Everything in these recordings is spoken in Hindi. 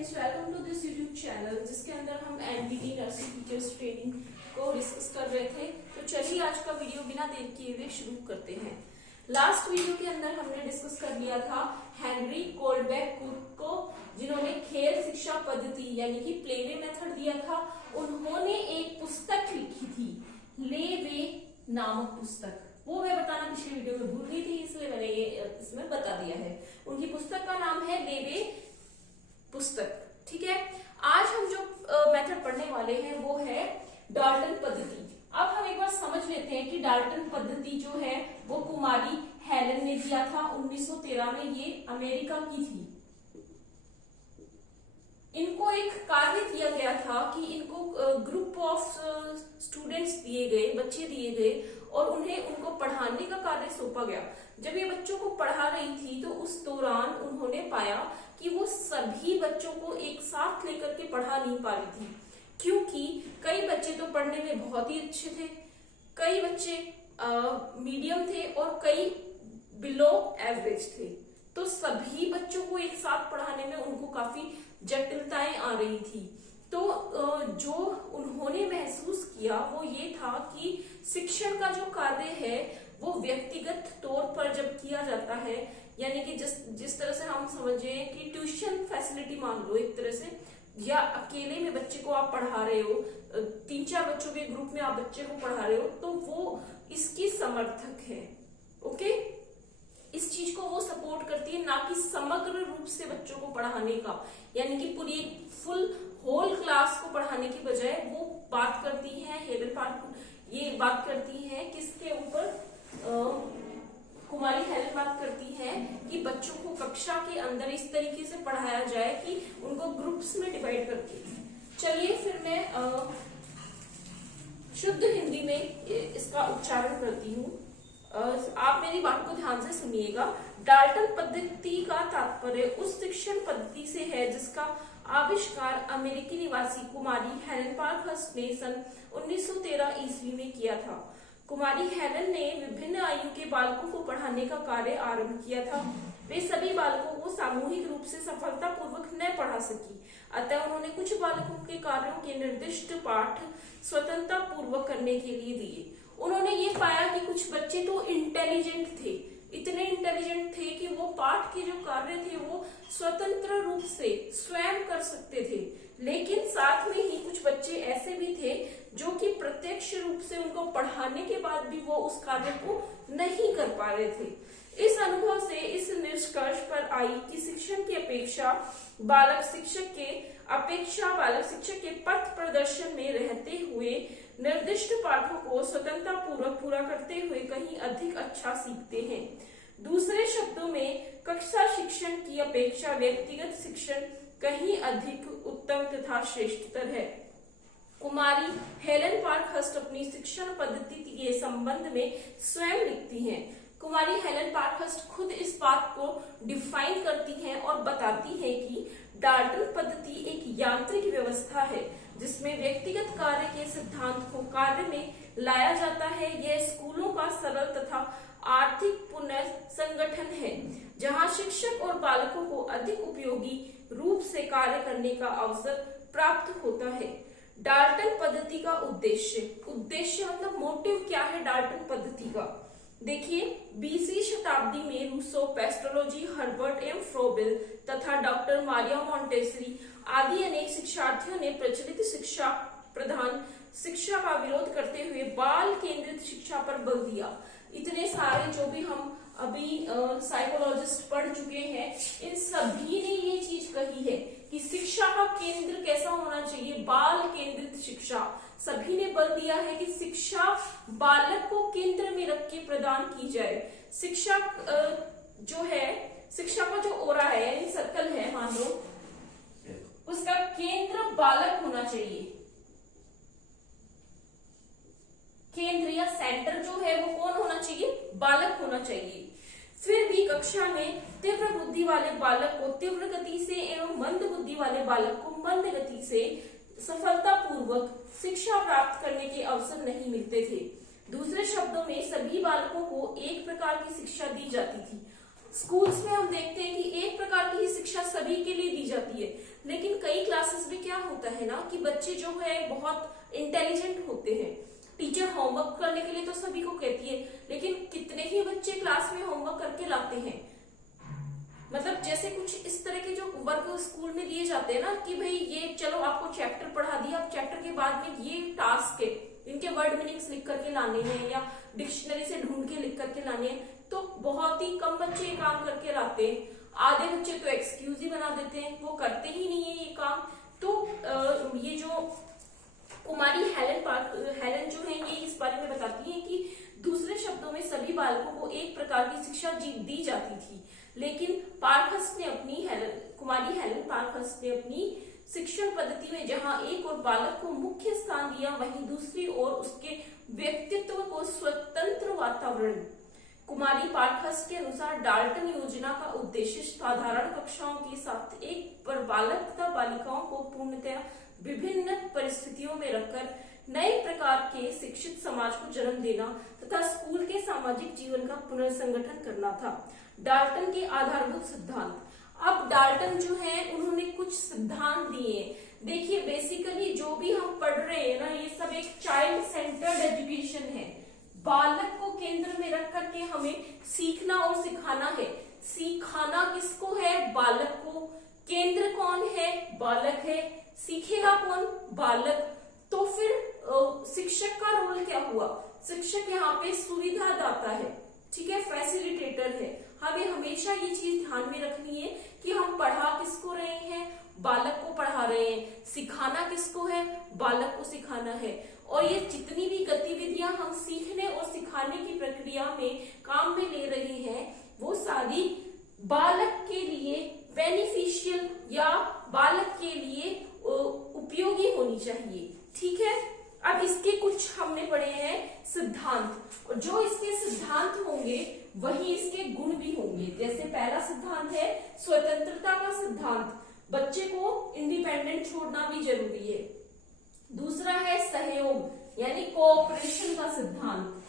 Friends, welcome to this YouTube channel जिसके अंदर हम एनबीटी नर्सिंग टीचर्स ट्रेनिंग को डिस्कस कर रहे थे। तो चलिए आज का वीडियो बिना देर किए हुए शुरू करते हैं। लास्ट वीडियो के अंदर हमने डिस्कस कर लिया था हेनरी कोल्डबेक कुक को, जिन्होंने खेल शिक्षा पद्धति यानी कि प्लेवे मेथड दिया था। उन्होंने एक पुस्तक लिखी थी, लेवे नामक पुस्तक। वो मैं बताना पिछले वीडियो में भूल गई थी, इसलिए मैंने ये इसमें बता दिया है। उनकी पुस्तक का नाम है लेवे पुस्तक। ठीक है, आज हम जो मेथड पढ़ने वाले हैं वो है डाल्टन पद्धति। अब हम एक बार समझ लेते हैं कि डाल्टन पद्धति जो है वो कुमारी हेलन ने दिया था 1913 में। ये अमेरिका की थी। इनको एक कार्य दिया गया था कि इनको ग्रुप ऑफ स्टूडेंट्स दिए गए, बच्चे दिए गए और उन्हें उनको पढ़ाने का कार्य सौंपा गया। जब ये बच्चों को पढ़ा रही थी तो उस दौरान उन्होंने पाया कि वो सभी बच्चों को एक साथ लेकर के पढ़ा नहीं पा रही थी, क्योंकि कई बच्चे तो पढ़ने में बहुत ही अच्छे थे, कई बच्चे मीडियम थे और कई बिलो एवरेज थे। तो सभी बच्चों को एक साथ पढ़ाने में उनको काफी जटिलताएं आ रही थी। तो जो उन्होंने महसूस किया वो ये था कि शिक्षण का जो कार्य है वो व्यक्तिगत तौर पर जब किया जाता है, यानी कि जिस तरह से हम समझे कि ट्यूशन फैसिलिटी मान लो एक तरह से, या अकेले में बच्चे को आप पढ़ा रहे हो, 3-4 बच्चों के ग्रुप में आप बच्चे को पढ़ा रहे हो, तो वो इसकी समर्थक है। ओके, इस चीज को वो सपोर्ट करती है, ना कि समग्र रूप से बच्चों को पढ़ाने का, यानी कि पूरी एक फुल होल क्लास को पढ़ाने की बजाय वो बात करती है, हेलन पार्क ये बात करती है किसके ऊपर, कुमारी हेलन बात करती है कि बच्चों को कक्षा के अंदर इस तरीके से पढ़ाया जाए कि उनको ग्रुप्स में डिवाइड करके। चलिए फिर मैं शुद्ध हिंदी में इसका उच्चारण करती हूँ, आप मेरी बात को ध्यान से सुनिएगा। डाल्टन पद्धति का तात्पर्य उस शिक्षण पद्धति से है जिसका आविष्कार अमेरिकी निवासी कुमारी हेलन पार्कहर्स्ट ने सन 1913 ईस्वी में किया था। कुमारी हेलन ने विभिन्न आयु के बालकों को पढ़ाने का कार्य आरंभ किया था। वे सभी बालकों को सामूहिक रूप से सफलतापूर्वक न पढ़ा सकी, अतः उन्होंने कुछ बालकों के कार्यों के निर्दिष्ट पाठ स्वतंत्रता पूर्वक करने के लिए दिए। उन्होंने ये पाया कि कुछ बच्चे तो इंटेलिजेंट थे, इतने इंटेलिजेंट थे कि वो पाठ के जो कार्य थे वो स्वतंत्र रूप से स्वयं कर सकते थे, लेकिन साथ में ही कुछ बच्चे ऐसे भी थे जो कि प्रत्यक्ष रूप से उनको पढ़ाने के बाद भी वो उस कार्य को नहीं कर पा रहे थे। इस अनुभव से इस निष्कर्ष पर आई कि शिक्षण की अपेक्षा बालक शिक्षक के पथ प्रदर्शन में रहते हुए निर्दिष्ट पाठों को स्वतंत्रता पूर्वक पूरा करते हुए कहीं अधिक अच्छा सीखते हैं। दूसरे शब्दों में कक्षा शिक्षण की अपेक्षा व्यक्तिगत शिक्षण कहीं अधिक उत्तम तथा श्रेष्ठतर है। कुमारी हेलन पार्कहर्स्ट अपनी शिक्षण पद्धति के संबंध में स्वयं लिखती हैं। कुमारी हेलन पार्कहर्स्ट खुद इस बात को डिफाइन करती हैं और बताती हैं कि डाल्टन पद्धति एक यांत्रिक व्यवस्था है जिसमें व्यक्तिगत कार्य के सिद्धांत को कार्य में लाया जाता है। यह स्कूलों का सरल तथा आर्थिक पुनर्संगठन है जहां शिक्षक और बालकों को अधिक उपयोगी रूप से कार्य करने का अवसर प्राप्त होता है। डाल्टन पद्धति का उद्देश्य मतलब मोटिव क्या है डाल्टन पद्धति का? देखिए, 20वीं शताब्दी में रूसो, पेस्टोलॉजी, हर्बर्ट एम फ्रोबेल तथा डॉक्टर मारिया मॉन्टेसरी आदि अनेक शिक्षार्थियों ने प्रचलित शिक्षा प्रधान शिक्षा का विरोध करते हुए बाल केंद्रित शिक्षा पर बल दिया। इतने सारे जो भी हम अभी साइकोलॉजिस्ट पढ़ चुके हैं, इन सभी ने ये चीज कही है कि शिक्षा का केंद्र कैसा होना चाहिए, बाल केंद्रित शिक्षा। सभी ने बल दिया है कि शिक्षा बालक को केंद्र में रख के प्रदान की जाए। शिक्षा जो है, शिक्षा का जो ओरा है यानी सर्कल है, मान लो उसका केंद्र बालक होना चाहिए। केंद्र या सेंटर जो है वो कौन होना चाहिए? बालक होना चाहिए। फिर भी कक्षा में तीव्र बुद्धि वाले बालक को तीव्र गति से एवं मंद बुद्धि वाले बालक को मंद गति से सफलतापूर्वक शिक्षा प्राप्त करने के अवसर नहीं मिलते थे। दूसरे शब्दों में सभी बालकों को एक प्रकार की शिक्षा दी जाती थी। स्कूल्स में हम देखते हैं कि एक प्रकार की शिक्षा सभी के लिए दी जाती है, लेकिन कई क्लासेस में क्या होता है ना कि बच्चे जो है बहुत इंटेलिजेंट होते हैं। टीचर होमवर्क करने के लिए तो सभी को कहती है, लेकिन कितने ही बच्चे क्लास में होमवर्क करके लाते हैं। मतलब जैसे कुछ इस तरह के जो वर्क स्कूल में दिए जाते हैं ना कि भाई ये चलो आपको चैप्टर पढ़ा दिया, अब चैप्टर के बाद में ये टास्क है, इनके वर्ड मीनिंग्स लिख करके लाने हैं या डिक्शनरी से ढूंढ के लिख करके लाने हैं, तो बहुत ही कम बच्चे ये काम करके लाते हैं। आधे बच्चे तो एक्सक्यूज ही बना देते हैं, वो करते ही नहीं है ये काम। तो ये जो कुमारी हेलन जो है ये इस बारे में बताती है कि दूसरे शब्दों में सभी बालकों को एक प्रकार की शिक्षा दी जाती थी, लेकिन कुमारी हेलन पार्कहर्स्ट ने अपनी शिक्षण पद्धति में जहां एक और बालक को मुख्य स्थान दिया, वहीं दूसरी ओर उसके व्यक्तित्व को स्वतंत्र वातावरण। कुमारी पार्कहर्स्ट के अनुसार डाल्टन योजना का उद्देश्य साधारण कक्षाओं के साथ एक पर बालक तथा बालिकाओं को पूर्णतया विभिन्न परिस्थितियों में रखकर नए प्रकार के शिक्षित समाज को जन्म देना तथा स्कूल के सामाजिक जीवन का पुनर्संगठन करना था। डाल्टन के आधारभूत सिद्धांत। अब डाल्टन जो है उन्होंने कुछ सिद्धांत दिए। देखिए बेसिकली जो भी हम पढ़ रहे हैं ना, ये सब एक चाइल्ड सेंटर्ड एजुकेशन है। बालक को केंद्र में रख करके हमें सीखना और सिखाना है। सिखाना किसको है? बालक को। केंद्र कौन है? बालक है। सीखेगा कौन? बालक। तो फिर शिक्षक का रोल क्या हुआ? शिक्षक यहाँ पे सुविधादाता है, ठीक है, फैसिलिटेटर है। हमें हमेशा ये चीज ध्यान में रखनी है कि हम पढ़ा किसको रहे हैं? बालक को पढ़ा रहे हैं। सिखाना किसको है? बालक को सिखाना है। और ये जितनी भी गतिविधियां हम सीखने और सिखाने की प्रक्रिया में काम में ले रहे हैं, वो सारी बालक के लिए बेनिफिशियल या बालक के लिए उपयोगी होनी चाहिए, ठीक है। अब इसके कुछ हमने पढ़े हैं सिद्धांत, और जो इसके सिद्धांत होंगे वही इसके गुण भी होंगे। जैसे पहला सिद्धांत है स्वतंत्रता का सिद्धांत, बच्चे को इंडिपेंडेंट छोड़ना भी जरूरी है। दूसरा है सहयोग यानी कोऑपरेशन का सिद्धांत।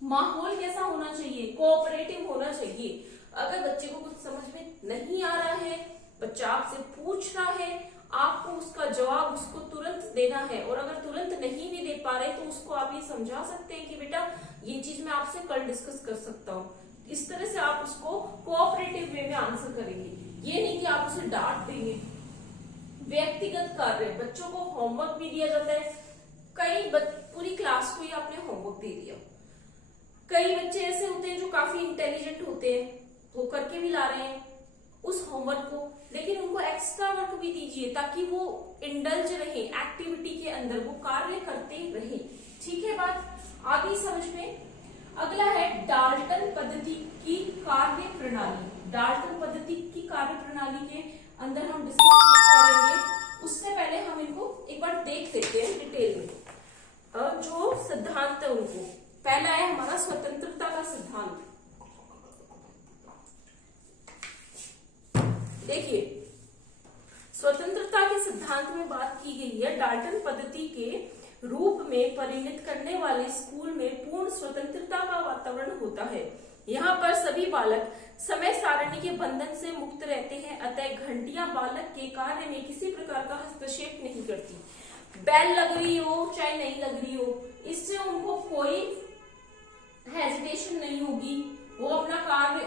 माहौल कैसा होना चाहिए? कोऑपरेटिव होना चाहिए। अगर बच्चे को कुछ समझ में नहीं आ रहा है, बच्चा आपसे पूछ रहा है, आपको उसका जवाब उसको तुरंत देना है। और अगर तुरंत नहीं भी दे पा रहे तो उसको आप ये समझा सकते हैं कि बेटा ये चीज मैं आपसे कल डिस्कस कर सकता हूँ। इस तरह से आप उसको कोऑपरेटिव वे में आंसर करेंगे। ये नहीं कि आप उसे डांट देंगे। व्यक्तिगत कार्य, बच्चों को होमवर्क भी दिया जाता है। पूरी क्लास को ही आपने होमवर्क दे दिया। कई बच्चे ऐसे होते हैं जो काफी इंटेलिजेंट होते हैं, वो करके भी ला रहे हैं उस होमवर्क को, लेकिन उनको एक्स्ट्रा वर्क भी दीजिए ताकि वो इंडल्ज रहे एक्टिविटी के अंदर, वो कार्य करते रहे, ठीक है। बात आगे समझ में। अगला है डाल्टन पद्धति की कार्य प्रणाली। डाल्टन पद्धति की कार्य प्रणाली के अंदर हम डिस्कस करेंगे। उससे पहले हम इनको एक बार देख लेते हैं डिटेल में। जो सिद्धांत है उनको, पहला है हमारा स्वतंत्रता का सिद्धांत। देखिए स्वतंत्रता के सिद्धांत में बात की गई है डाल्टन पद्धति के रूप में परिणत करने वाले स्कूल में पूर्ण स्वतंत्रता का वातावरण होता है। यहाँ पर सभी बालक समय सारणी के बंधन से मुक्त रहते हैं, अतः घंटियां बालक के कार्य में किसी प्रकार का हस्तक्षेप नहीं करती। बेल लग रही हो चाहे नहीं लग रही हो, इससे उनको कोई हेजिटेशन नहीं होगी, वो अपना कार्य